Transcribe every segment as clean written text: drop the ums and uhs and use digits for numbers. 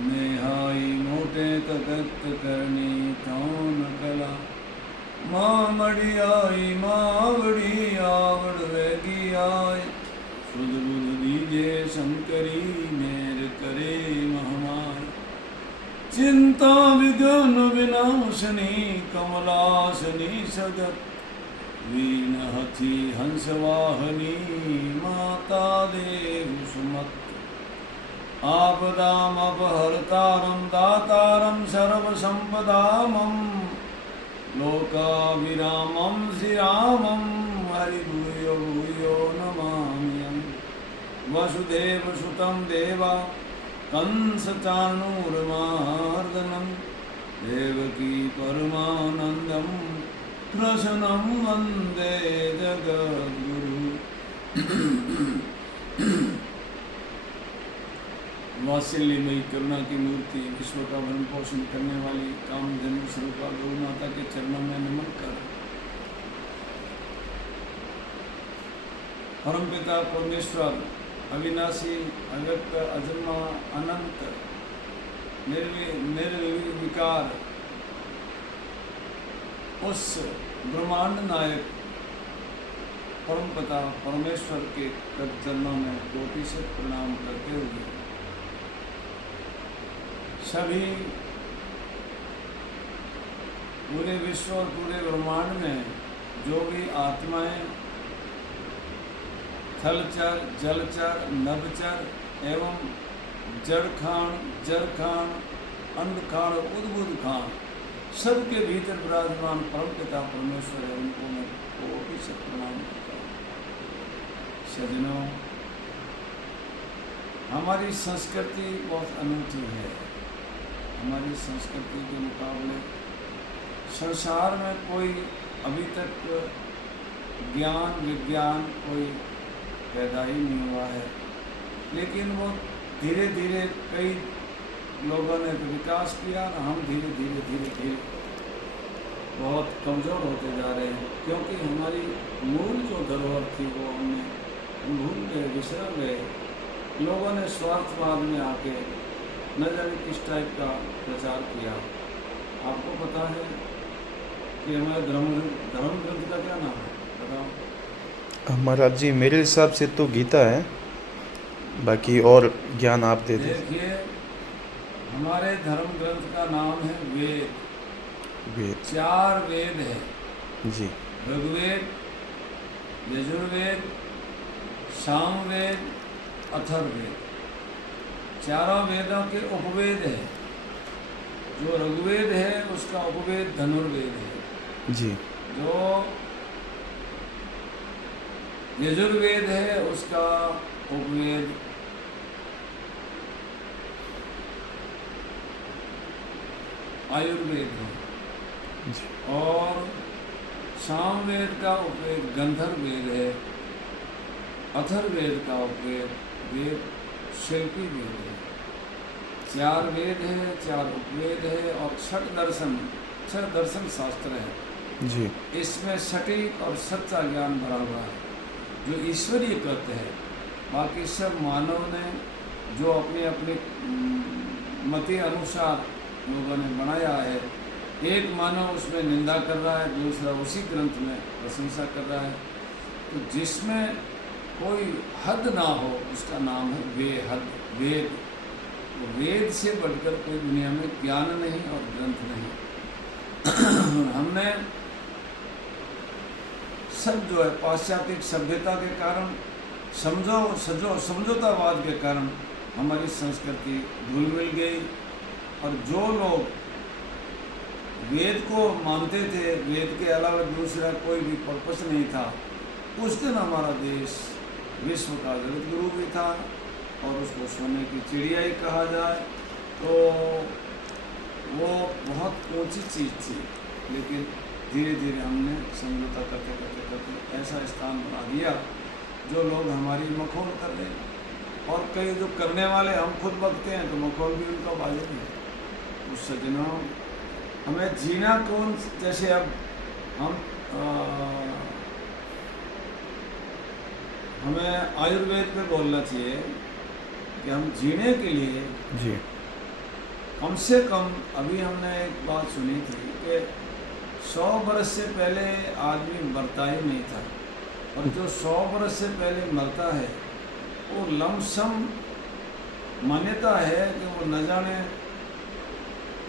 नेहाई मोटे तगत करनी कौन कला माँ मड़ी आई मावड़ी आवड़ वेगी आय सुध बुध दीजे शंकरी मेर करे महमाय चिंता विघ्न विनाशनी कमलासनी सगत वीण हथी हंसवाहनी माता देव सुमत आपदाम अपहर्तारं दातारं सर्वसंपदामं लोकाभिरामं श्रीरामं हरिभूयो भूयो नमाम्यहम् वसुदेवसुतं देवा कंसचाणूरमर्दनं देवकी परमानन्दं कृष्णं वन्दे जगद्गुरु। वात्सल्यमयी करुणा की मूर्ति, विश्व का भरण पोषण करने वाली कामधेनु स्वरूपा गौ माता के चरणों में नमन कर परमपिता परमेश्वर अविनाशी अव्यक्त अजन्मा अनंत निर्विकार उस ब्रह्मांड नायक परमपिता परमेश्वर के चरणों में कोटि से प्रणाम करते हुए सभी पूरे विश्व और पूरे ब्रह्मांड में जो भी आत्माएं थलचर, जलचर, नभचर एवं जड़खान, जलखान, अंधखान और उद्भुत खान सबके भीतर विराजमान परमपिता परमेश्वर है, उनको मैं कोटि से प्रणाम करता हूँ। सज्जनों, हमारी संस्कृति बहुत अनूठी है। हमारी संस्कृति के मुकाबले संसार में कोई अभी तक ज्ञान विज्ञान कोई पैदा ही नहीं हुआ है, लेकिन वो धीरे धीरे कई लोगों ने विकास किया और हम धीरे धीरे बहुत कमज़ोर होते जा रहे हैं, क्योंकि हमारी मूल जो धरोहर थी वो हमने भूल गए, विसर गए। लोगों ने स्वार्थवाद में आके न जाने किस टाइप का प्रचार किया। आपको पता है कि हमारे धर्म ग्रंथ का क्या नाम है, बताओ। महाराज जी, मेरे हिसाब से तो गीता है, बाकी और ज्ञान आप दे दें। देखिए, हमारे धर्म ग्रंथ का नाम है वेद। वेद 4 वेद है जी। ऋग्वेद, यजुर्वेद, सामवेद, अथर्ववेद। चारों वेदों के उपवेद है। जो ऋग्वेद है उसका उपवेद धनुर्वेद है जी। जो यजुर्वेद है उसका उपवेद आयुर्वेद है जी। और सामवेद का उपवेद गंधर्व वेद है। अथर्ववेद का उपवेद वेद शिल्पी वेद है। 4 वेद है, 4 उपवेद है और 6 दर्शन शास्त्र है जी। इसमें सटीक और सच्चा ज्ञान भरा हुआ है जो ईश्वरीय कृत्य है। बाकी सब मानव ने जो अपने अपने मति अनुसार लोगों ने बनाया है। एक मानव उसमें निंदा कर रहा है, दूसरा उसी ग्रंथ में प्रशंसा कर रहा है। तो जिसमें कोई हद ना हो उसका नाम है वेद। तो वेद से बढ़कर कोई दुनिया में ज्ञान नहीं और ग्रंथ नहीं। हमने सब जो है पाश्चात्य सभ्यता के कारण समझौतावाद के कारण हमारी संस्कृति धूल मिल गई। और जो लोग वेद को मानते थे, वेद के अलावा दूसरा कोई भी पर्पस नहीं था, उस दिन हमारा देश विश्व का जगत गुरु भी था और उसको सोने की चिड़िया ही कहा जाए तो वो बहुत ऊंची चीज़ थी। लेकिन धीरे धीरे हमने समझौता करते ऐसा स्थान बना दिया जो लोग हमारी मखौल कर रहे हैं। और कई जो करने वाले हम खुद बकते हैं तो मखौल भी उनका बाजेंगे। उस सज्जनों, हमें जीना कौन, जैसे अब हम हमें आयुर्वेद में बोलना चाहिए कि हम जीने के लिए जी कम से कम, अभी हमने एक बात सुनी थी कि 100 बरस से पहले आदमी मरता ही नहीं था, और जो 100 बरस से पहले मरता है वो लमसम मान्यता है कि वो न जाने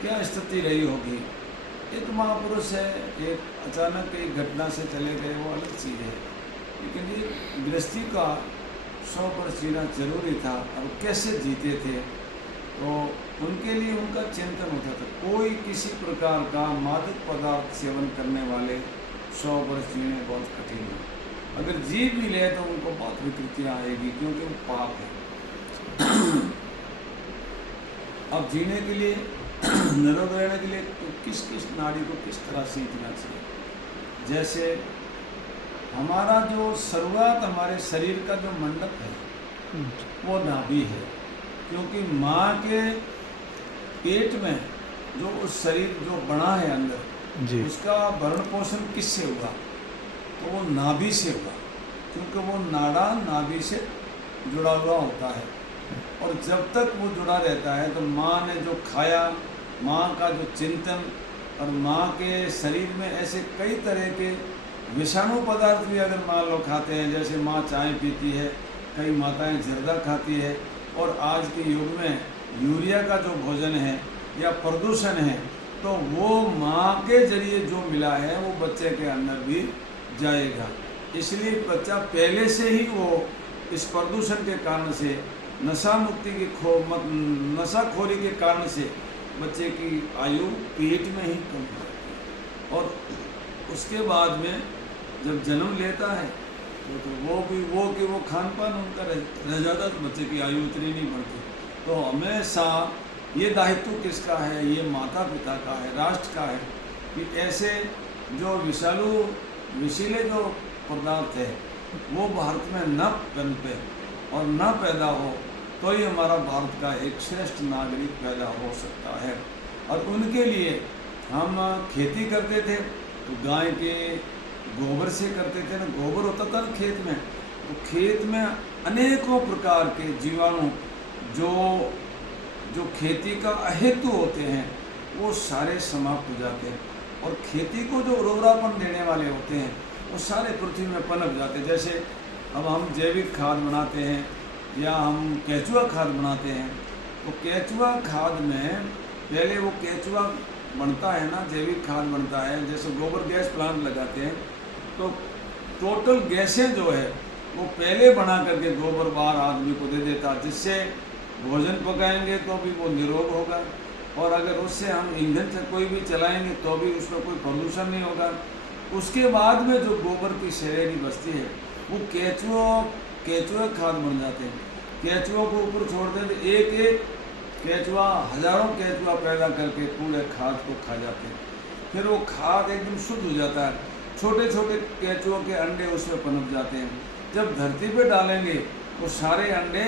क्या स्थिति रही होगी। एक महापुरुष है, एक अचानक एक घटना से चले गए, वो अलग चीज़ है, लेकिन ये गृहस्थी का 100 वर्ष जीना जरूरी था। और कैसे जीते थे, तो उनके लिए उनका चिंतन होता था। कोई किसी प्रकार का मादक पदार्थ सेवन करने वाले 100 वर्ष जीने बहुत कठिन है। अगर जी भी ले तो उनको बहुत विकृतियाँ आएगी, क्योंकि वो पाप है। अब जीने के लिए, निरोग रहने के लिए तो किस किस नाड़ी को किस तरह सीखना चाहिए। जैसे हमारा जो शुरुआत, हमारे शरीर का जो मंडप है वो नाभि है, क्योंकि माँ के पेट में जो उस शरीर जो बना है अंदर जी उसका भरण पोषण किससे हुआ, तो वो नाभि से हुआ, क्योंकि वो नाड़ा नाभि से जुड़ा हुआ होता है। और जब तक वो जुड़ा रहता है तो माँ ने जो खाया, माँ का जो चिंतन, और माँ के शरीर में ऐसे कई तरह के विषाणु पदार्थ भी अगर मान लो खाते हैं, जैसे माँ चाय पीती है, कई माताएं जर्दा खाती है, और आज के युग में यूरिया का जो भोजन है या प्रदूषण है, तो वो माँ के जरिए जो मिला है वो बच्चे के अंदर भी जाएगा। इसलिए बच्चा पहले से ही वो इस प्रदूषण के कारण से, नशा मुक्ति की नशाखोरी के कारण से बच्चे की आयु पेट में ही कम हो जाती है। और उसके बाद में जब जन्म लेता है तो वो खान पान उनका रह जाता, तो बच्चे की आयु उतनी नहीं बढ़ती। तो हमेशा ये दायित्व किसका है, ये माता पिता का है, राष्ट्र का है, कि ऐसे जो विषीले जो पदार्थ है वो भारत में न पनपे और न पैदा हो, तो ही हमारा भारत का एक श्रेष्ठ नागरिक पैदा हो सकता है। और उनके लिए हम खेती करते थे तो गाय के गोबर से करते थे ना, गोबर होता था ना खेत में, तो खेत में अनेकों प्रकार के जीवाणु जो खेती का अहेतु होते हैं वो सारे समाप्त हो जाते हैं, और खेती को जो उर्वरापन देने वाले होते हैं वो सारे पृथ्वी में पनप जाते हैं। जैसे अब हम जैविक खाद बनाते हैं या हम केचुआ खाद बनाते हैं, तो केचुआ खाद में पहले वो केचुआ बनता है ना, जैविक खाद बनता है, जैसे गोबर गैस प्लांट लगाते हैं तो टोटल गैसें जो है वो पहले बना करके गोबर बाहर आदमी को दे देता, जिससे भोजन पकाएंगे तो भी वो निरोग होगा, और अगर उससे हम ईंधन से कोई भी चलाएंगे तो भी उसमें कोई प्रदूषण नहीं होगा। उसके बाद में जो गोबर की शरेरी बचती है वो केचुआ खाद बन जाते हैं। केचुओं को ऊपर छोड़ देते, एक एक केचुआ हजारों केचुआ पैदा करके पूरे खाद को खा जाते हैं। फिर वो खाद एकदम शुद्ध हो जाता है, छोटे छोटे केचुओं के अंडे उसमें पनप जाते हैं। जब धरती पे डालेंगे तो सारे अंडे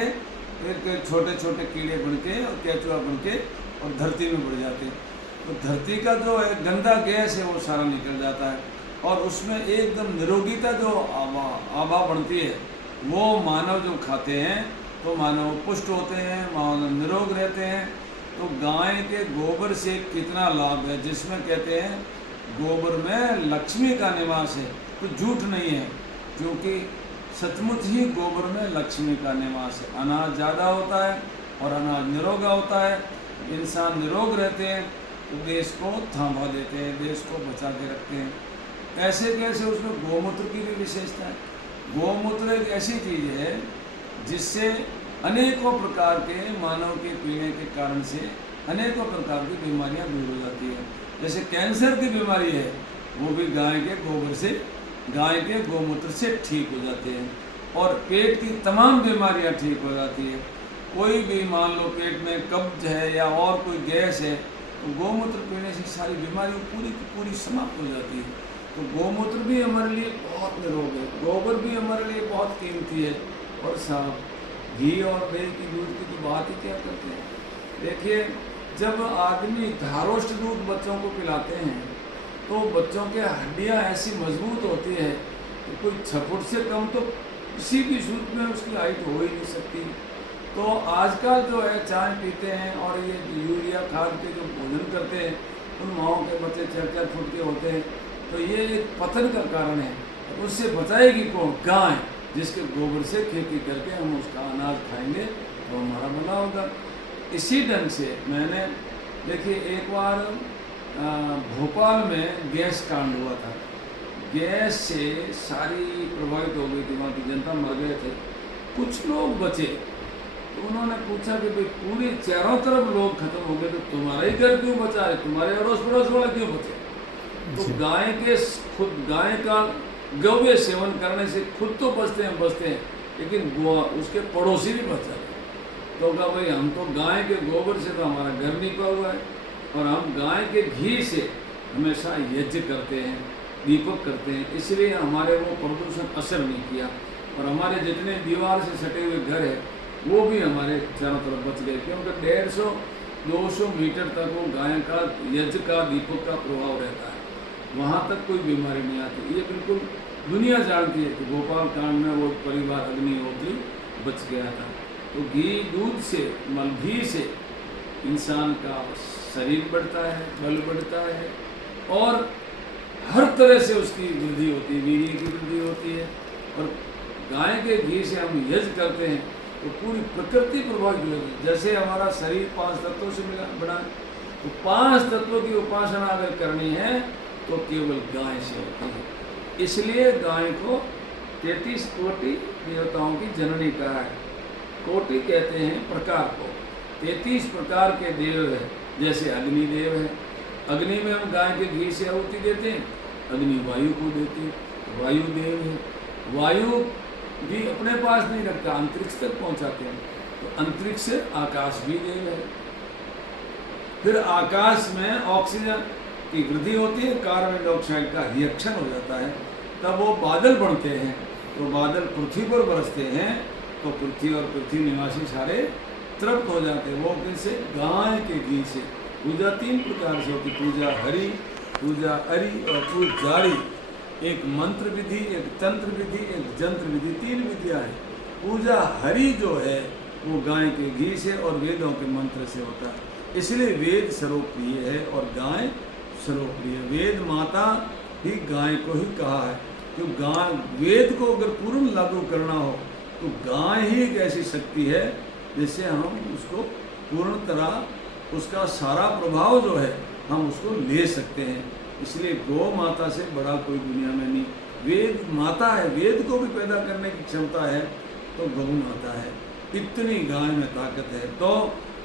एक छोटे छोटे कीड़े बन के और केचुआ बन के और धरती में बढ़ जाते हैं। तो धरती का जो है गंदा गैस है वो सारा निकल जाता है, और उसमें एकदम निरोगिता जो आभा बनती है, वो मानव जो खाते हैं तो मानव पुष्ट होते हैं, मानव निरोग रहते हैं। तो गाय के गोबर से कितना लाभ है, जिसमें कहते हैं गोबर में लक्ष्मी का निवास है, तो झूठ नहीं है, क्योंकि सचमुच ही गोबर में लक्ष्मी का निवास है। अनाज ज़्यादा होता है और अनाज निरोगा होता है, इंसान निरोग रहते हैं तो देश को थामा देते हैं, देश को बचा के रखते हैं। ऐसे कैसे उसमें गौमूत्र की भी विशेषता है। गौमूत्र एक ऐसी चीज़ है जिससे अनेकों प्रकार के मानव के पीने के कारण से अनेकों प्रकार की बीमारियां दूर हो जाती है। जैसे कैंसर की बीमारी है वो भी गाय के गोबर से, गाय के गौमूत्र से ठीक हो जाते हैं, और पेट की तमाम बीमारियां ठीक हो जाती है। कोई भी मान लो पेट में कब्ज है या और कोई गैस है, तो गौमूत्र पीने से सारी बीमारी पूरी की पूरी समाप्त हो जाती है। तो गौमूत्र भी हमारे लिए बहुत निरोग है, गोबर भी हमारे लिए बहुत कीमती है। और साहब घी और दही की दूध की तो बात ही क्या करते हैं। देखिए, जब आदमी धारोष्ट दूध बच्चों को पिलाते हैं तो बच्चों के हड्डियां ऐसी मजबूत होती है कि कोई 6 फुट से कम तो किसी भी सूरत में उसकी हाइट हो ही नहीं सकती। तो आजकल जो है चाय पीते हैं और ये यूरिया खाद के जो भोजन करते हैं, उन माओं के बच्चे 4-4 फुट के होते हैं, तो ये एक पतन का कारण है। उससे बचाएगी कौन? गाय, जिसके गोबर से खेती करके हम उसका अनाज खाएंगे तो हमारा भला होगा। इसी ढंग से मैंने देखिए एक बार भोपाल में गैस कांड हुआ था। गैस से सारी प्रभावित हो गई थी, वहाँ की जनता मर गए थे, कुछ लोग बचे। तो उन्होंने पूछा कि भाई पूरे चारों तरफ लोग खत्म हो गए तो तुम्हारा ही घर क्यों बचा है, तुम्हारे अड़ोस पड़ोस वाला क्यों बचे? तो खुद गाय का गव्य सेवन करने से खुद तो बचते हैं, लेकिन उसके पड़ोसी भी बच जाते। तो कहा भाई हम तो गाय के गोबर से तो हमारा घर निकला हुआ है और हम गाय के घी से हमेशा यज्ञ करते हैं, दीपक करते हैं, इसलिए हमारे वो प्रदूषण असर नहीं किया और हमारे जितने दीवार से सटे हुए घर है वो भी हमारे चारों तरफ बच गए, क्योंकि 150-200 मीटर तक वो गाय का यज्ञ का दीपक का प्रभाव रहता है, वहाँ तक कोई बीमारी नहीं आती। ये बिल्कुल दुनिया जानती है कि भोपाल कांड में वो परिवार अग्निहोत्री बच गया था। तो घी दूध से, घी से इंसान का शरीर बढ़ता है, बल बढ़ता है और हर तरह से उसकी वृद्धि होती है, वीर्य की वृद्धि होती है। और गाय के घी से हम यज्ञ करते हैं तो पूरी प्रकृति प्रभावित होगी। जैसे हमारा शरीर 5 तत्वों से बना है, तो 5 तत्वों की उपासना अगर करनी है तो केवल गाय से होती है। इसलिए गाय को 33 कोटि देवताओं की जननी कहा है। कोटि कहते हैं प्रकार को, 33 प्रकार के देव है। जैसे अग्निदेव है, अग्नि में हम गाय के घी से आहुति देते हैं, अग्नि वायु को देते हैं, वायु देव है। वायु भी अपने पास नहीं रखता, अंतरिक्ष तक पहुंचाते हैं, तो अंतरिक्ष से आकाश भी देव है। फिर आकाश में ऑक्सीजन की वृद्धि होती है, कार्बन डाइऑक्साइड का रिएक्शन हो जाता है, तब वो बादल बनते हैं। तो बादल पृथ्वी पर बरसते हैं तो पृथ्वी और पृथ्वी निवासी सारे तृप्त हो जाते हैं। वो किनसे? गाय के घी से। पूजा 3 प्रकार से होती, पूजा हरि, पूजा अरि और पूजारी। एक मंत्र विधि, एक तंत्र विधि, एक जंत्र विधि, 3 विधियाँ हैं। पूजा हरि जो है वो गाय के घी से और वेदों के मंत्र से होता है, इसलिए वेद सर्वप्रिय है और गाय सर्वप्रिय। वेद माता ही गाय को ही कहा है, तो गाय, वेद को अगर पूर्ण लागू करना हो तो गाय ही एक ऐसी शक्ति है जिससे हम उसको पूर्ण तरह, उसका सारा प्रभाव जो है हम उसको ले सकते हैं। इसलिए गौ माता से बड़ा कोई दुनिया में नहीं। वेद माता है, वेद को भी पैदा करने की क्षमता है तो गौ माता है। इतनी गाय में ताकत है। तो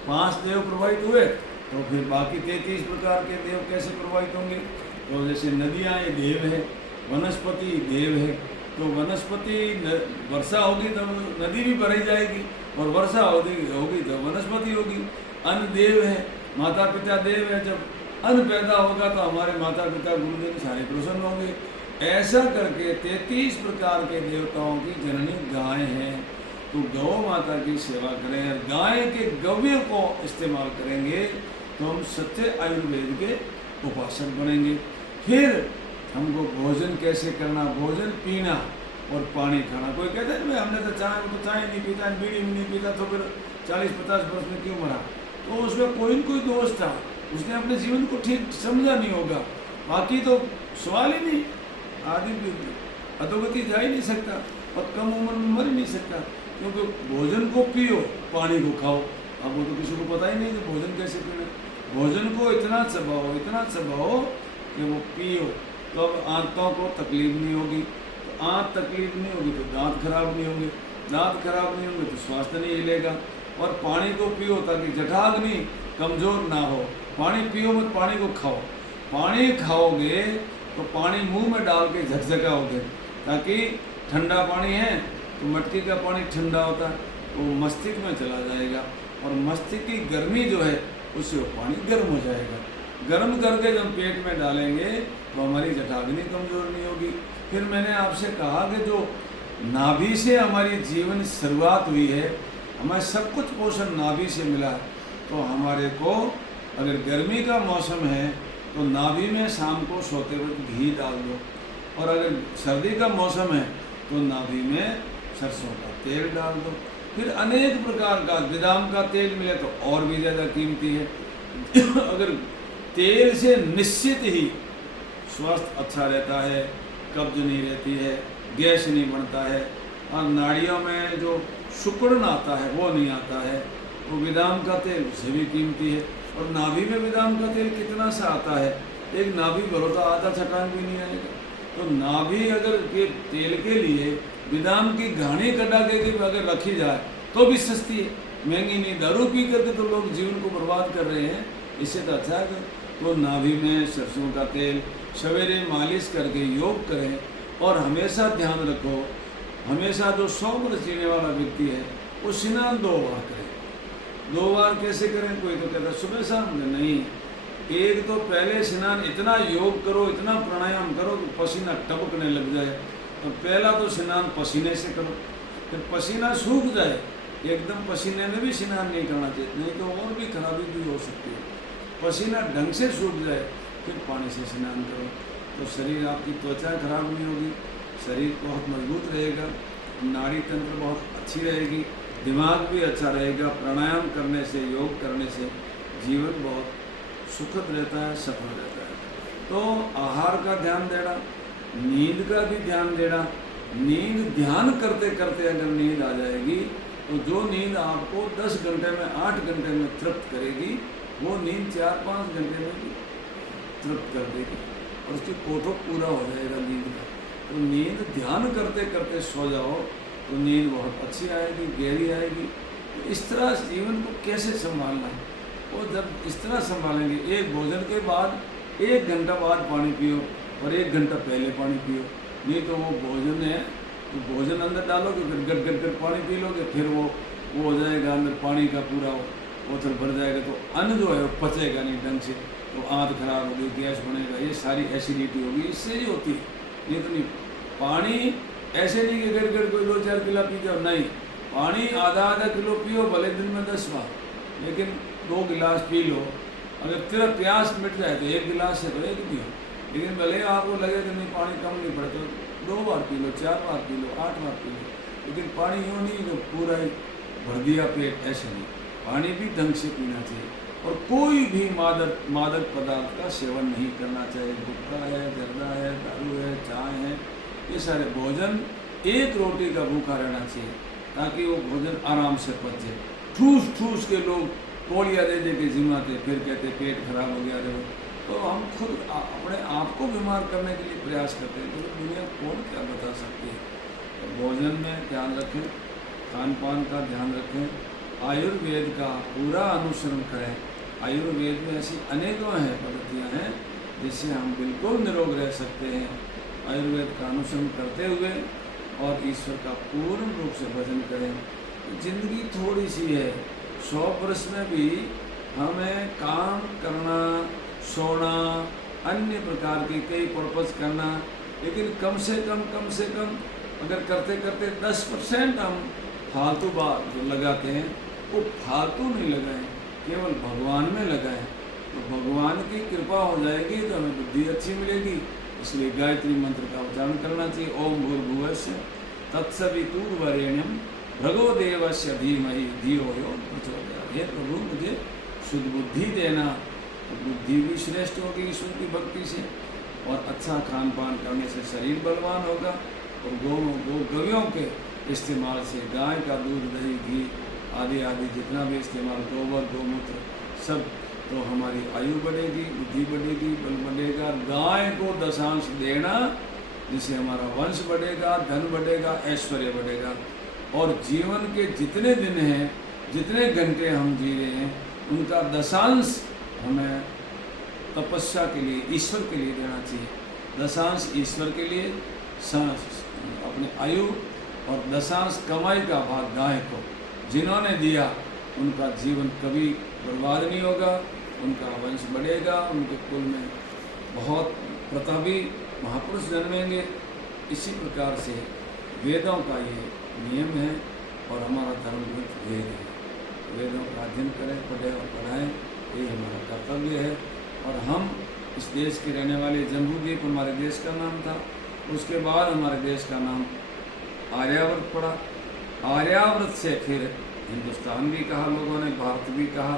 5 देव प्रभावित हुए तो फिर बाकी 33 प्रकार के देव कैसे प्रभावित होंगे? तो जैसे नदियाँ ये देव है, वनस्पति देव है, तो वनस्पति वर्षा होगी तो नदी भी भरी जाएगी और वर्षा होगी तो वनस्पति होगी। अन्न देव है, माता पिता देव है। जब अन्न पैदा होगा तो हमारे माता पिता गुरुजन सारे प्रसन्न होंगे। ऐसा करके 33 प्रकार के देवताओं की जननी गाय है। तो गौ माता की सेवा करें और गाय के गव्य को इस्तेमाल करेंगे तो हम सच्चे आयुर्वेद के उपासक बनेंगे। फिर हमको भोजन कैसे करना, भोजन पीना और पानी खाना। कोई कहता है भाई हमने तो चाय नहीं पीता, बीड़ी भी नहीं पीता, तो फिर 40-50 वर्ष में क्यों मरा? तो उसमें कोई न कोई दोष था, उसने अपने जीवन को ठीक समझा नहीं होगा। बाकी तो सवाल ही नहीं, आदमी अधोगति जा ही नहीं सकता और कम उम्र में मर ही नहीं सकता, क्योंकि भोजन को पियो, पानी को खाओ। अब वो तो किसी को पता ही नहीं कि भोजन कैसे पीना। भोजन को इतना चबाओ कि वो पियो, तो अब आंतों को तकलीफ नहीं होगी। तो आंत तकलीफ नहीं होगी तो दांत खराब नहीं होंगे, दांत खराब नहीं होंगे तो स्वास्थ्य नहीं हिलेगा। और पानी को पियो ताकि जठराग्नि कमज़ोर ना हो। पानी पियो मत, पानी को खाओ। पानी खाओगे तो पानी मुंह में डाल के झकझकाओगे, ताकि ठंडा पानी है तो मटकी का पानी ठंडा होता है तो मस्तिष्क में चला जाएगा और मस्तिष्क की गर्मी जो है उससे वो पानी गर्म हो जाएगा। गर्म करके जब पेट में डालेंगे तो हमारी जठराग्नि कमज़ोर नहीं होगी। फिर मैंने आपसे कहा कि जो नाभि से हमारी जीवन शुरुआत हुई है हमें सब कुछ पोषण नाभि से मिला है। तो हमारे को अगर गर्मी का मौसम है तो नाभि में शाम को सोते वक्त घी डाल दो, और अगर सर्दी का मौसम है तो नाभि में सरसों का तेल डाल दो। फिर अनेक प्रकार का बादाम का तेल मिले तो और भी ज़्यादा कीमती है। अगर तेल से निश्चित ही स्वास्थ्य अच्छा रहता है, कब्ज नहीं रहती है, गैस नहीं बनता है, और नाड़ियों में जो सिकुड़न आता है वो नहीं आता है, तो बादाम का तेल उससे भी कीमती है। और नाभि में बादाम का तेल कितना सा आता है, एक नाभि भरो तो आधा थकान भी नहीं आएगा। तो नाभि अगर के तेल के लिए बादाम की घानी कटा के अगर रखी जाए तो भी सस्ती है, महंगी नहीं। दारू पी करके तो लोग जीवन को बर्बाद कर रहे हैं, इससे तो अच्छा है। तो नाभि में सरसों का तेल सवेरे मालिश करके योग करें। और हमेशा ध्यान रखो, हमेशा जो 100 वर्ष जीने वाला व्यक्ति है वो स्नान 2 बार करे। 2 बार कैसे करें? कोई तो कहता है सुबह शाम में, नहीं। एक तो पहले स्नान इतना योग करो, इतना प्राणायाम करो कि पसीना टपकने लग जाए। तो पहला तो स्नान पसीने से करो, फिर पसीना सूख जाए, एकदम पसीने में भी स्नान नहीं करना चाहिए, नहीं तो और भी खराबी भी हो सकती है। पसीना ढंग से सूख जाए फिर पानी से स्नान करो, तो शरीर आपकी त्वचा खराब नहीं होगी, शरीर बहुत मजबूत रहेगा, नाड़ी तंत्र बहुत अच्छी रहेगी, दिमाग भी अच्छा रहेगा। प्राणायाम करने से, योग करने से जीवन बहुत सुखद रहता है, सफल रहता है। तो आहार का ध्यान देना, नींद का भी ध्यान देना। नींद ध्यान करते करते अगर नींद आ जाएगी तो जो नींद आपको 10 घंटे में, 8 घंटे में तृप्त करेगी, वो नींद 4-5 घंटे में भी तृप्त कर देगी और उसकी कोठो पूरा हो जाएगा नींद का। तो नींद ध्यान करते करते सो जाओ तो नींद बहुत अच्छी आएगी, गहरी आएगी। तो इस तरह जीवन को कैसे संभालना है, और जब इस तरह संभालेंगे, एक भोजन के बाद 1 घंटा बाद पानी पियो और 1 घंटा पहले पानी पियो। नहीं तो वो भोजन है तो भोजन अंदर डालोगे, फिर गट गट गट पानी पी लोगे, फिर वो हो जाएगा अंदर पानी का पूरा बोतल भर जाएगा, तो अन्न जो है वो पचेगा नहीं ढंग से, तो आंत खराब होगी, गैस बनेगा, ये सारी एसिडिटी होगी, इससे ही होती है। ये तो नहीं, पानी ऐसे नहीं कि गट गट कोई 2-4 गिला पी जाओ, नहीं। पानी आधा किलो पियो, भले दिन में 10 बार, लेकिन 2 गिलास पी लो। अगर तेरा प्यास मिट जाए तो 1 गिलास से तो 1 पियो, लेकिन भले आपको लगे कि नहीं पानी कम नहीं पड़े तो 2 बार पी लो, 4 बार पी लो, 8 बार पी लो, लेकिन पानी यूँ नहीं जो पूरा ही भर दिया पेट, ऐसे नहीं। पानी भी ढंग से पीना चाहिए, और कोई भी मादक पदार्थ का सेवन नहीं करना चाहिए। गुटखा है, जर्दा है, दारू है, चाय है, ये सारे भोजन 1 रोटी का भूखा रहना चाहिए ताकि वो भोजन आराम से पच जाए। ठूस ठूस के लोग तोड़िया दे दे के जिमाते, फिर कहते पेट खराब हो गया। तो हम खुद अपने आप को बीमार करने के लिए प्रयास करते हैं, तो दुनिया कौन क्या बता सकती है। तो भोजन में ध्यान रखें, खान पान का ध्यान रखें, आयुर्वेद का पूरा अनुसरण करें। आयुर्वेद में ऐसी अनेकों पद्धतियाँ हैं जिससे हम बिल्कुल निरोग रह सकते हैं। आयुर्वेद का अनुसरण करते हुए और ईश्वर का पूर्ण रूप से भजन करें। जिंदगी थोड़ी सी है, 100 वर्ष में भी हमें काम करना, सोना, अन्य प्रकार के कई पर्पज़ करना, लेकिन कम से कम अगर करते करते 10% हम फालतू बात जो लगाते हैं वो फालतू नहीं लगाएं, केवल भगवान में लगाएं, तो भगवान की कृपा हो जाएगी, तो हमें बुद्धि अच्छी मिलेगी। इसलिए गायत्री मंत्र का उच्चारण करना चाहिए। ओम भूर्भुवस्सुः तत्सवितुर्वरेण्यं भर्गो देवस्य धीमहि धियो यो न प्रचोदयात्। हे प्रभु, मुझे शुद्ध बुद्धि देना, तो बुद्धि भी श्रेष्ठ होगी ईश्वर की भक्ति से, और अच्छा खान पान करने से शरीर बलवान होगा, और गौयों के इस्तेमाल से, गाय का दूध, दही, घी आदि जितना भी इस्तेमाल, गोबर, गौमूत्र सब, तो हमारी आयु बढ़ेगी, बुद्धि बढ़ेगी, बल बढ़ेगा। गाय को दशांश देना जिससे हमारा वंश बढ़ेगा, धन बढ़ेगा, ऐश्वर्य बढ़ेगा, और जीवन के जितने दिन हैं, जितने घंटे हम जी रहे हैं, उनका दशांश हमें तपस्या के लिए, ईश्वर के लिए देना चाहिए। दशांश ईश्वर के लिए अपने आयु, और दशांश कमाई का भाग गाय को जिन्होंने दिया उनका जीवन कभी बर्बाद नहीं होगा, उनका वंश बढ़ेगा, उनके कुल में बहुत प्रतापी महापुरुष जन्मेंगे। इसी प्रकार से वेदों का ये नियम है। और हमारा धर्म ग्रंथ वेद है। वेदों का अध्ययन करें, पढ़ें और पढ़ाएँ, ये हमारा कर्तव्य है। और हम इस देश के रहने वाले, जम्बूद्वीप हमारे देश का नाम था, उसके बाद हमारे देश का नाम आर्यावर्त पड़ा। आर्यावर्त से फिर हिंदुस्तान भी कहा लोगों ने, भारत भी कहा,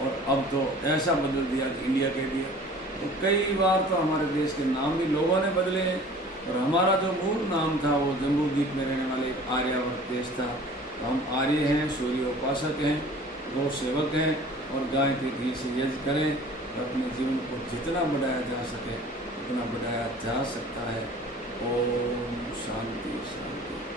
और अब तो ऐसा बदल दिया कि इंडिया कह दिया। तो कई बार तो हमारे देश के नाम भी लोगों ने बदले हैं, और हमारा जो मूल नाम था वो जम्बूद्वीप में रहने वाले आर्यावर्त देश था। तो हम आर्य हैं, सूर्य उपासक हैं, गौ सेवक हैं, और गाय के घी से यज्ञ करें और अपने जीवन को जितना बढ़ाया जा सके उतना बढ़ाया जा सकता है। ओम शांति शांति।